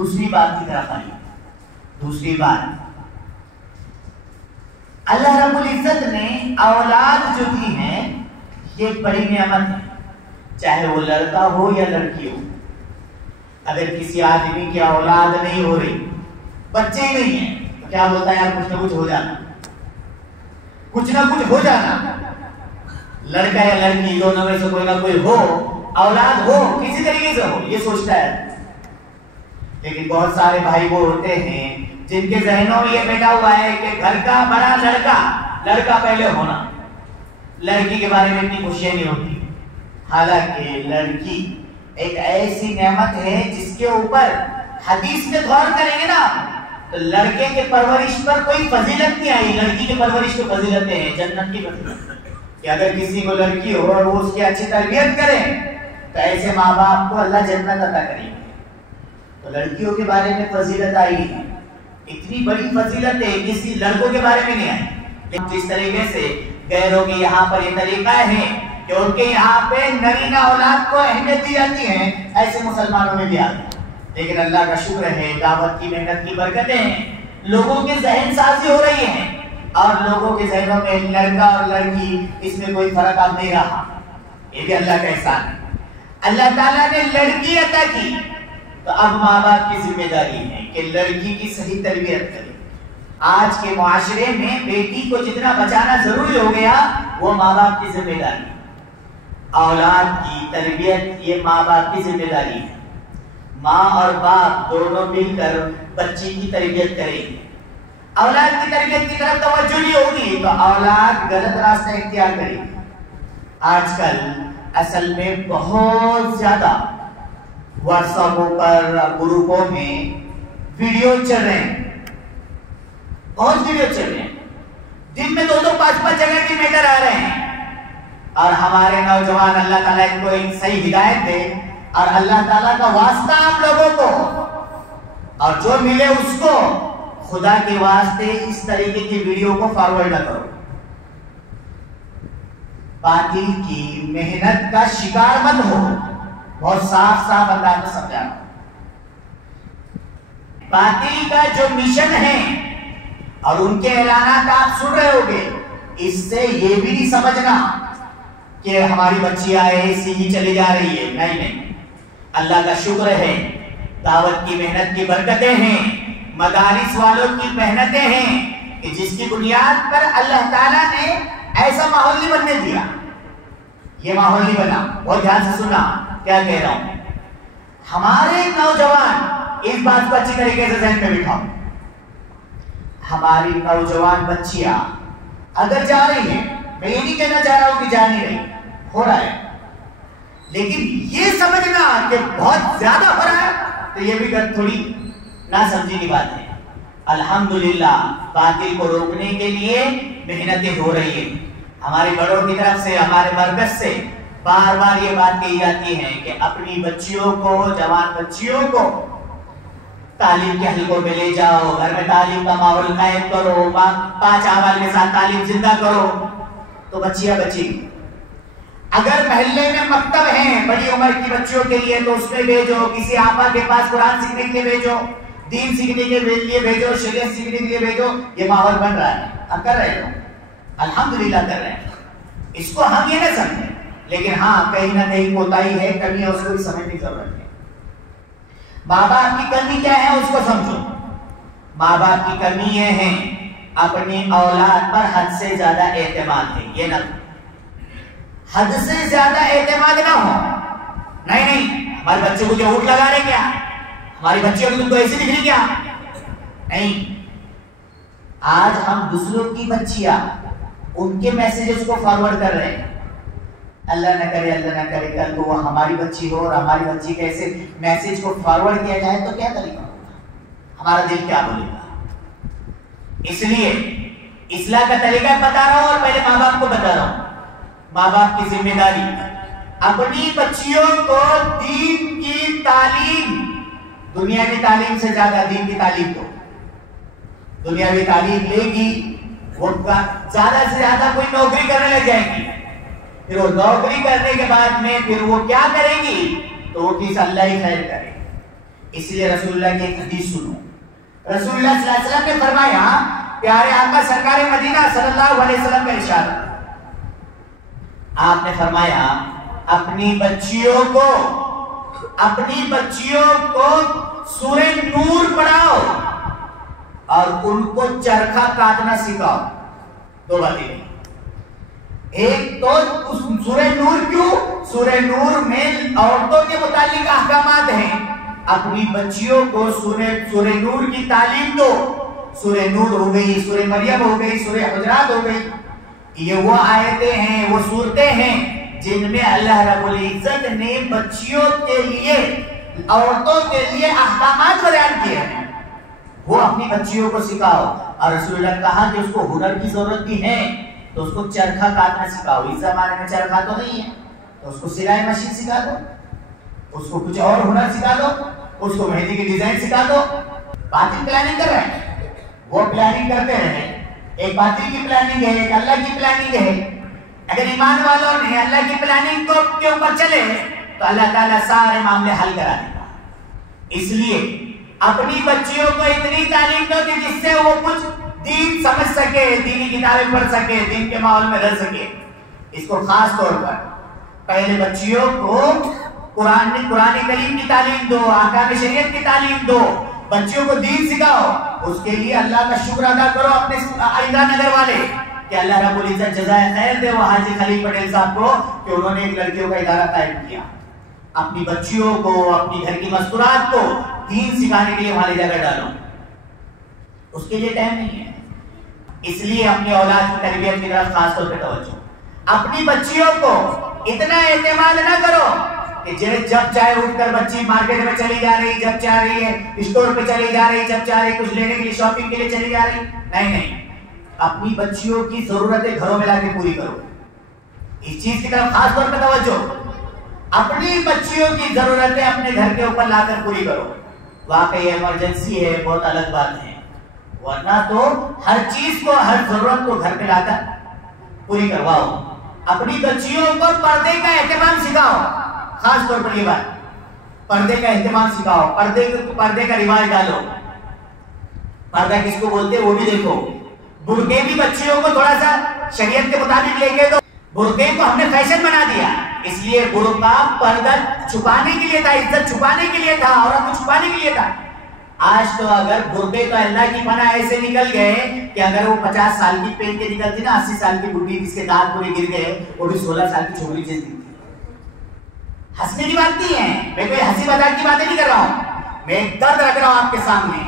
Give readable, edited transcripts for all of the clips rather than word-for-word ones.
दूसरी बात की तरफ आइए। दूसरी बात, अल्लाह रब्बुल इज्जत ने औलाद जो दी है ये बड़ी नेमत है, चाहे वो लड़का हो या लड़की हो। अगर किसी आदमी की औलाद नहीं हो रही, बच्चे ही नहीं है, तो क्या बोलता है यार कुछ ना कुछ हो जाना, कुछ ना कुछ हो जाना। लड़का या लड़की दोनों में से कोई ना कोई हो, औलाद हो, किसी तरीके से हो, ये सोचता है। लेकिन बहुत सारे भाई वो होते हैं जिनके जहनों में ये बैठा हुआ है कि घर का बड़ा लड़का पहले होना, लड़की के बारे में इतनी खुशियां नहीं होती। हालांकि लड़की एक ऐसी नेमत है जिसके ऊपर हदीस में गौर करेंगे ना तो लड़के के परवरिश पर कोई फजीलत नहीं आई, लड़की के परवरिश की फजीलतें हैं, जन्नत की फजीलत। कि अगर किसी को लड़की हो और वो उसकी अच्छी तरबियत करे तो ऐसे माँ बाप को अल्लाह जन्नत अता करेंगे। तो लड़कियों के बारे में फजीलत आई है, इतनी बड़ी फजीलत है, किसी लड़कों के बारे में नहीं आई। लेकिन जिस तरीके से गैरों के यहाँ पर ये तरीका है कि उनके यहाँ पे नरीना औलाद को अहमियत दी जाती है, ऐसे मुसलमानों में भी आ गई। लेकिन अल्लाह का शुक्र है, दावत की मेहनत की बरकतें हैं, लोगों के जहन साजी हो रही है और लोगों के जहनों में लड़का और लड़की इसमें कोई फर्क अब नहीं रहा। ये भी अल्लाह का एहसान है। अल्लाह ताला ने लड़की अता की तो अब माँ बाप की जिम्मेदारी है कि लड़की की सही तरबियत करें। आज के मुआशरे में बेटी को जितना बचाना जरूरी हो गया वो माँ बाप की जिम्मेदारी है। औलाद की तरबियत ये माँ बाप की जिम्मेदारी है। माँ और बाप दोनों मिलकर बच्ची की तरबियत करेंगे। औलाद की तरबियत की तरफ तवज्जो नहीं होगी तो औलाद गलत रास्ता इख्तियार करेगी। आजकल असल में बहुत ज्यादा व्हाट्सएपों पर, ग्रुपों में वीडियो चल रहे हैं, बहुत वीडियो चल रहे हैं, दिन में 2-2, 5-5 जगह की मैटर आ रहे हैं। और हमारे नौजवान, अल्लाह ताला इनको एक सही हिदायत दे और अल्लाह ताला का वास्ता आप लोगों को, और जो मिले उसको खुदा के वास्ते इस तरीके की वीडियो को फॉरवर्ड न करो। बातिल की मेहनत का शिकार मत हो, बहुत साफ साफ अंदाज में समझाना। बातिल का जो मिशन है और उनके ऐलानात आप सुन रहे होगे, इससे ये भी नहीं समझना कि हमारी बच्ची आए सीधी चली जा रही है, नहीं नहीं। अल्लाह का शुक्र है, दावत की मेहनत की बरकतें हैं, मदारिस वालों की मेहनतें हैं कि जिसकी बुनियाद पर अल्लाह ताला ने ऐसा माहौल नहीं बनने दिया। ये माहौल नहीं बना। बहुत ध्यान से सुना क्या कह रहा हूं। हमारे नौजवान इस बात को अच्छी तरीके से ज़हन में बिठाओ। हमारी नौजवान बच्चियां अगर जा रही है, मैं ये नहीं कहना चाह रहा हूं कि जा नहीं रही, हो रहा है, लेकिन ये समझना कि बहुत ज्यादा हो रहा है तो ये भी थोड़ी ना समझी की बात है। अल्हम्दुलिल्लाह बातिल को रोकने के लिए मेहनतें हो रही है। हमारे बड़ों की तरफ से, हमारे मरकज से बार बार ये बात कही जाती है कि अपनी बच्चियों को, जवान बच्चियों को तालीम के हलकों में ले जाओ, घर में तालीम का माहौल कायम करो, 5 अमाल के साथ तालीम जिंदा करो तो बच्चियां बचेंगी। अगर मोहल्ले में मकतब है बड़ी उम्र की बच्चियों के लिए तो उसमें भेजो, किसी आपा के पास कुरान सीखने के लिए भेजो, दीन सीखने के लिए भेजो, शरीयत सीखने के लिए भेजो। ये माहौल बन रहा है, अब कर रहे हो, अल्हम्दुलिल्लाह कर रहे हैं। इसको हम ये ना समझे, लेकिन हाँ कहीं ना कहीं कोताही है, कमी है, उसको भी समझने की जरूरत है। माँ बाप की कमी क्या है उसको समझो। माँ बाप की कमी ये है अपनी औलाद पर हद से ज्यादा एतमाद है। ये ना हद से ज्यादा एतमाद ना हो। नहीं नहीं, हमारे बच्चे को क्या ऊँट लगा रहे क्या, हमारी बच्चियों को तुमको ऐसी दिख रही क्या? नहीं, आज हम दूसरों की बच्चियां उनके मैसेजेस को फॉरवर्ड कर रहे हैं। अल्लाह न करे कल को वो हमारी बच्ची हो और हमारी बच्ची के ऐसे मैसेज को फॉरवर्ड किया जाए तो क्या तरीका होगा, हमारा दिल क्या बोलेगा। इसलिए इस्लाह का तरीका बता रहा हूं और पहले माँ बाप को बता रहा हूं। माँ बाप की जिम्मेदारी अपनी बच्चियों को दीन की तालीम, दुनियावी तालीम से ज्यादा दीन की तालीम दो। दुनियावी तालीम लेगी वो ज्यादा से ज्यादा कोई नौकरी करने लग जाएंगी, फिर वो नौकरी करने के बाद में फिर वो क्या करेंगी तो वो किस अल्लाह ही खैर करे। इसलिए रसूलुल्लाह की एक हदीस सुनो। रसूलुल्लाह सल्लल्लाहु अलैहि वसल्लम ने फरमाया, प्यारे आका सरकार मदीना सल्लल्लाहु अलैहि वसल्लम का इरशाद, आपने फरमाया अपनी बच्चियों को सूरह नूर पढ़ाओ और उनको चरखा काटना सिखाओ। दो बातें, एक तो उस सूरह नूर, क्यों सूरह नूर में औरतों के मुतालिक अहकामात हैं, अपनी बच्चियों को सूरह नूर की तालीम दो। सूरह नूर हो गई, सूरह मरियम हो गई, सूरह हुजरात हो गई, ये वो आयतें हैं, वो सूरतें हैं जिनमें अल्लाह रब्बुल इज्जत ने बच्चियों के लिए, औरतों के लिए अहकामात बयान किए हैं, वो अपनी बच्चियों को सिखाओ। और रसूलुल्लाह ने कहा कि उसको हुनर की जरूरत भी है तो उसको चरखा काटना सिखाओ। इस जमाने में चरखा तो नहीं है तो उसको सिलाई मशीन सिखा दो, उसको कुछ और हुनर सिखा दो, उसको मेहंदी की डिजाइन सिखा दो। बातिल प्लानिंग कर रहे हैं, वो प्लानिंग करते रहे, एक बातिल की प्लानिंग है, एक अल्लाह की प्लानिंग है। अगर ईमान वालों ने अल्लाह की प्लानिंग को के ऊपर चले तो अल्लाह ताला सारे मामले हल करा देगा। इसलिए अपनी बच्चियों को इतनी तालीम दो कि जिससे वो कुछ दीन समझ सके, दीनी किताबें पढ़ सके, दीन के माहौल में रह सके। इसको खास तौर पर पहले बच्चियों को कुरान करीम की तालीम दो, अहकाम शरीयत की तालीम दो, बच्चियों को दीन सिखाओ। उसके लिए अल्लाह का शुक्र अदा करो अपने आइंदा नगर वाले कि अल्लाह रब्बुल इज्जत जज़ाए खैर दे वो हाजी खलील पटेल साहब को कि उन्होंने एक लड़कियों का इदारा कायम किया, अपनी बच्चियों को, अपनी घर की मस्तूरात को दीन सिखाने के लिए वहां जगह डालो। उसके लिए टाइम नहीं है। इसलिए अपनी औलाद की तरबियत की तरफ खास तौर पर तवज्जो। अपनी बच्चियों को इतना एतमाद ना करो कि जब चाहे उठकर बच्ची मार्केट में चली जा रही, जब चाह रही है स्टोर पे चली जा रही, जब चाह रही कुछ लेने के लिए शॉपिंग के लिए चली जा रही। नहीं, अपनी बच्चियों की जरूरतें घरों में लाके पूरी करो। इस चीज की तरफ खास तौर पर तवज्जो। अपनी बच्चियों की जरूरतें अपने घर के ऊपर लाकर पूरी करो। वाकई इमरजेंसी है, बहुत अलग बात है, वरना तो हर चीज को, हर जरूरत को घर पे लाकर पूरी करवाओ। अपनी बच्चियों को पर्दे का एहतमाम सिखाओ। खास तौर पर ये बात, पर्दे का एहतमाम सिखाओ, पर्दे का रिवाज डालो। पर्दा किसको बोलते हैं वो भी देखो। बुर्के भी बच्चियों को थोड़ा सा शरीयत के मुताबिक लेके दो। बुर्के को हमने फैशन बना दिया, इसलिए बुर्का पर्दा छुपाने के लिए था, इज्जत छुपाने के लिए था, औरत को छुपाने के लिए था। आज तो अगर बुर्के का अल्लाह की पनाह ऐसे निकल गए कि अगर वो 50 साल की पहन के निकलती ना, 80 साल की बुढ़ी जिसके दांत पूरे गिर गए, वो भी 16 साल की छोकरी जैसी दिखती है। हंसने की बात नहीं है, मैं कोई हंसी मजाक की बातें नहीं कर रहा हूं, मैं एक दर्द रख रहा हूं आपके सामने।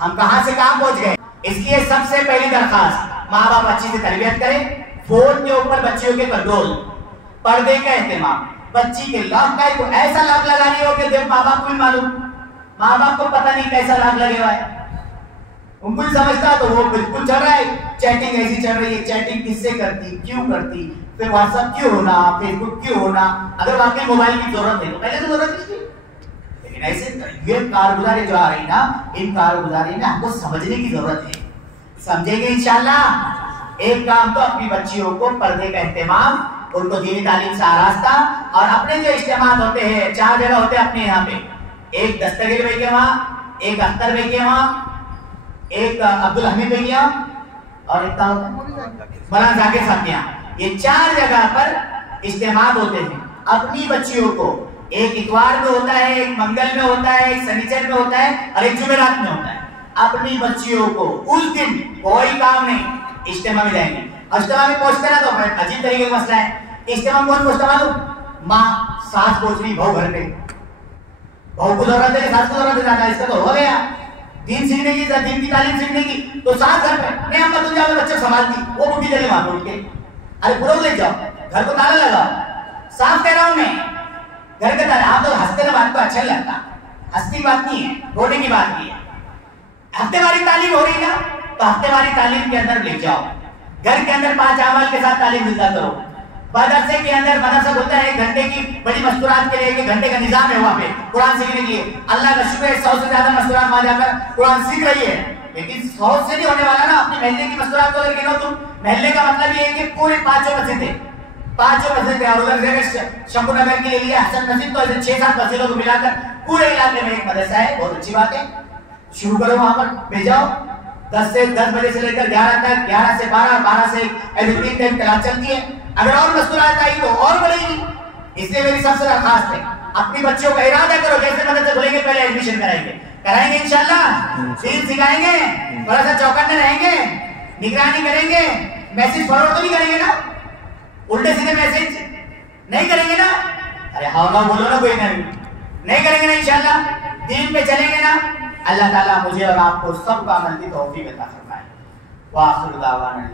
हम कहां से कहां पहुंच गए। इसलिए सबसे पहली दरखास्त, माँ बाप अच्छी से तरबियत करें। फोन के ऊपर बच्चियों के कंट्रोल, पर्दे का एहतमाम, बच्ची के लॉक का को ऐसा लॉक लगा रही हो कि माँ बाप को भी मालूम, माँ बाप को पता नहीं कैसा लॉक लगे हुआ है, उनको ही समझता तो वो बिल्कुल चल रहा है, चैटिंग ऐसी चल रही है। चैटिंग किससे करती, क्यों करती, फिर व्हाट्सएप क्यों होना, फेसबुक क्यों होना। अगर वाकई मोबाइल की जरूरत है तो पहले तो जरूरत थी, लेकिन ऐसे ये कारगुजारी जो आ रही ना, इन कारगुजारी में हमको समझने की जरूरत है। समझेंगे इंशाल्लाह। एक काम तो अपनी बच्चियों को पर्दे का एहतमाम, उनको दीनी तालीम से आरास्ता, और अपने जो इज्तिमात होते हैं, 4 जगह होते हैं अपने यहाँ पे, एक दस्तगीर भाई के वहाँ, एक अख्तर भाई के वहाँ, एक अब्दुल हमीद भाई के यहाँ, और एक मौलाना जाकिर साहब के यहाँ। ये 4 जगह पर इज्तिमात होते हैं। अपनी बच्चियों को एक इतवार में होता है, एक मंगल में होता है, एक शनिचर में होता है और एक जुमेरात में होता है। अपनी बच्चियों को उस दिन कोई काम नहीं, इज्तिमा में जाएंगे। इज्तिमा में पहुंचते ना तो अजीब तरीके का मसला है। इज्तिमा में कौन पहुंचता मालूम? माँ, सास पहुंच रही बहू घर पे, बहू को जरूरत है, सास को जरूरत है, ज्यादा इसका तो हो गया दीन सीखने की, दीन की तालीम सीखने की, तो सास घर पे नहीं, अम्मा तुम जाओ बच्चे संभालती, वो बुढ़ी चले वहां उठ के, अरे बुढ़ो ले जाओ, घर को ताला लगाओ। साफ कह रहा हूं मैं, घर के ताला। आप तो हंसते ना, बात को अच्छा लगता, हंसने की बात नहीं है, रोने की बात नहीं है। हफ्तेवारी तालीम हो रही ना, तो हफ्तेवारी तालीम के अंदर ले जाओ। घर के अंदर 5 अमाल के साथ तालीम मिलता करो। मदरसे के अंदर, मदरसा होता है 1 घंटे की बड़ी मस्तूरात के लिए, 1 घंटे का निजाम है वहाँ पे कुरान सीखने के लिए। अल्लाह का शुक्र है 100 से ज्यादा मस्तूरात वहाँ जाकर कुरान सीख रही है। लेकिन 100 से नहीं होने वाला ना, अपने महल्ले की मस्तूरात को लेकर तुम, महल्ले का मतलब ये है कि पूरे 5 मस्जिद थे, 5 मस्जिद है और उधर से शंभू नगर के लिए हसन मस्जिद, तो ऐसे 6-7 मस्जिदों को मिलाकर पूरे इलाके में एक मदरसा है। बहुत अच्छी बात है, शुरू करो, वहां पर भेजाओ। 10 बजे से लेकर 11 तक, 11 से 12, 12 से ऐसे 3 टाइम क्लास चलती है। अगर और मस्तूरात आई तो और बढ़ेगी। इसलिए मेरी सबसे दरखास्त है, अपनी बच्चों का इरादा करो, जैसे मदरसा खुलेंगे पहले एडमिशन कराएंगे इंशाल्लाह, दीन सिखाएंगे, थोड़ा सा चौकन्ने रहेंगे, निगरानी करेंगे। मैसेज फॉरवर्ड तो नहीं करेंगे ना, उल्टे सीधे मैसेज नहीं करेंगे ना? अरे हाँ ना बोलो ना, कोई नहीं करेंगे ना इंशाल्लाह, दीन पे चलेंगे ना। अल्लाह ताला मुझे और आपको सबका अमल की तौफीक अता फरमाए। वाखिर दावाना।